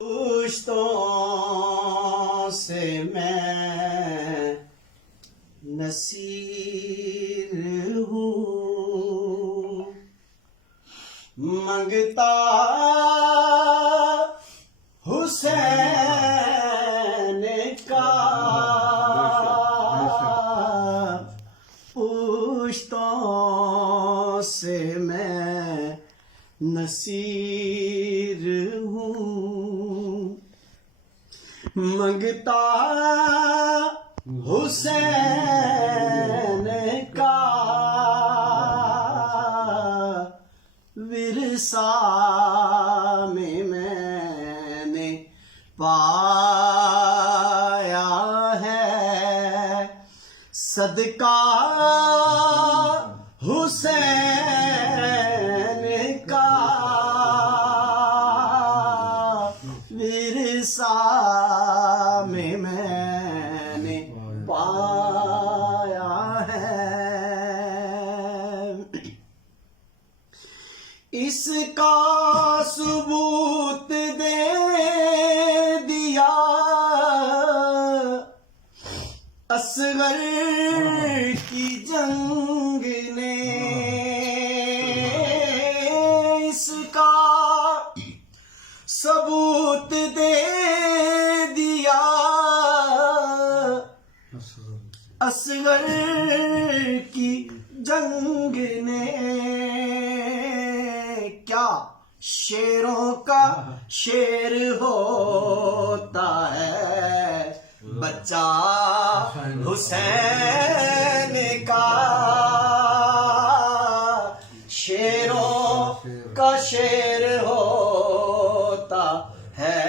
پشتوں سے میں نصیر ہوں، منگتا حسین کا پشتوں سے میں نصیر ہوں، منگتا حسین کا ورثہ میں نے پایا ہے، صدقہ حسین کا ورثہ میں نے پایا ہے، اس کا ثبوت دے دیا اصغر کی جنگ نے، اس کا ثبوت دے دیا اصغر کی جنگ نے، کیا شیروں کا شیر ہوتا ہے بچہ حسین کا، شیروں کا شیر ہوتا ہے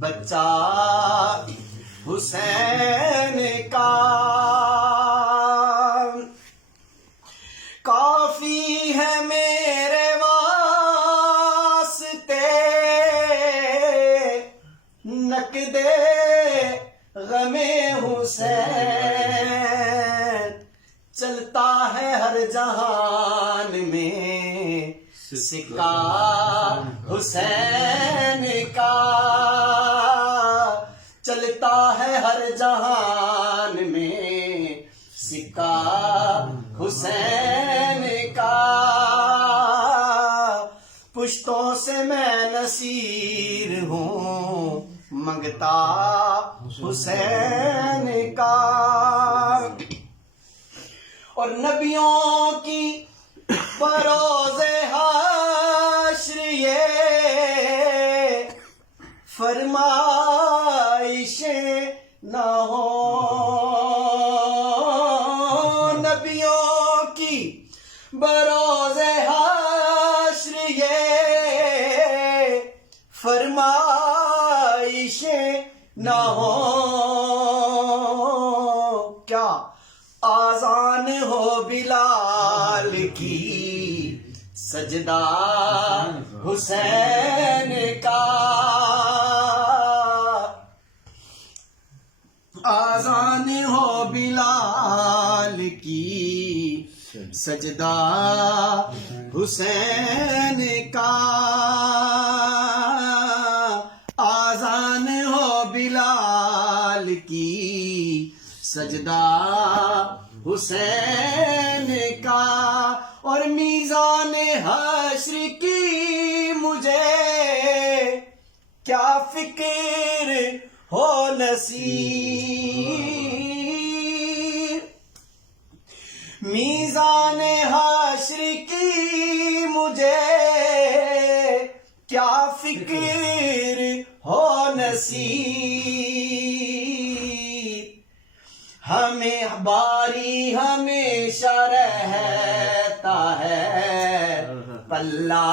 بچہ حسین کا، کافی ہے میرے واسطے نقد غم حسین، چلتا ہے ہر جہان میں سکہ حسین کا، چلتا ہے ہر جہان میں سکہ حسین کا، پشتوں سے میں نصیر ہوں، منگتا حسین کا، اور نبیوں کی بروز حشر یہ فرمائشیں نہ ہوں، نبیوں کی بروز حشر یہ فرمائشیں نہ ہوں، کیا آذان ہو بلال کی سجدہ حسین کا، آذان ہو بلال کی سجدہ حسین کا، آذان ہو بلال کی سجدہ حسین کا، اور میزان حشر کی مجھے کیا فکر ہو نصیر، میزان حشر کی مجھے کیا فکر ہو نصیر، ہمیں باری ہمیشہ رہتا ہے پلہ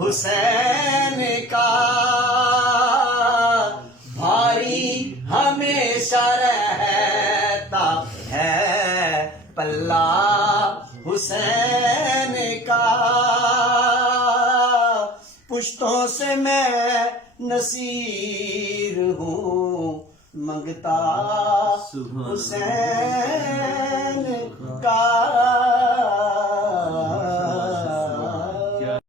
حسین کا، بھاری ہمیشہ رہتا ہے پلہ حسین کا، پشتوں سے میں نصیر ہوں، منگتا حسین کا